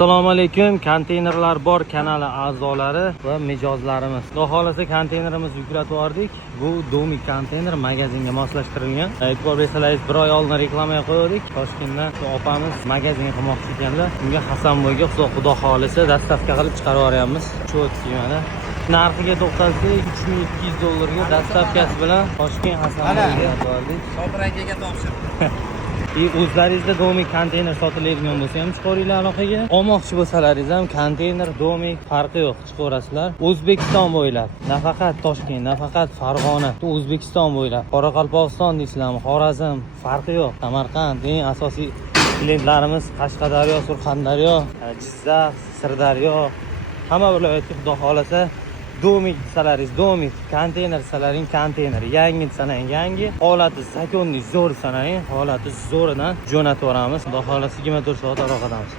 Assalomu alaykum, konteynerlar bor kanali a'zolari va mijozlarimiz. Xudo xolasa konteynerimizni yuklatib yubordik. Bu Domik konteyner magazinga moslashtirilgan. E'tibor bersalaringiz, bir oy oldin reklamaga qo'ydik. Toshkentda opamiz magazin qilmoqchi ekanlar. Unga Hasanboyga xudo xolasa dastavka qilib chiqarib yuboryapmiz. Cho'tki mana. Narxiga to'xtalsak, $3200 dastavkasi bilan Toshkent Hasanboyga yubordik. Sobir akaga topshirdik. O'zlaringizda Domik konteyner sotiladigan bo'lsa ham chiqaringlar aloqaga. Olmoqchi bo'lsalaringiz ham konteyner, Domik farqi yo'q, chiqaverasizlar. O'zbekiston bo'ylab, nafaqat Toshkent, nafaqat Farg'ona, O'zbekiston bo'ylab, Qoraqalpog'iston deysizlarmi, Xorazm, farqi yo'q. Samarqand, eng asosiy klientlarimiz Qashqadaryo, Surxondaryo, Jizzax, Sirdaryo, hamma viloyatga xudo xolasa Domik desalaringiz, Domik, konteyner desalaring, konteyner, yangi desalang, yangi, holati zakonniy zo'r sanang, holati zo'ridan jo'natib yuboramiz. Xudo xolasa 24 soat aloqadamiz.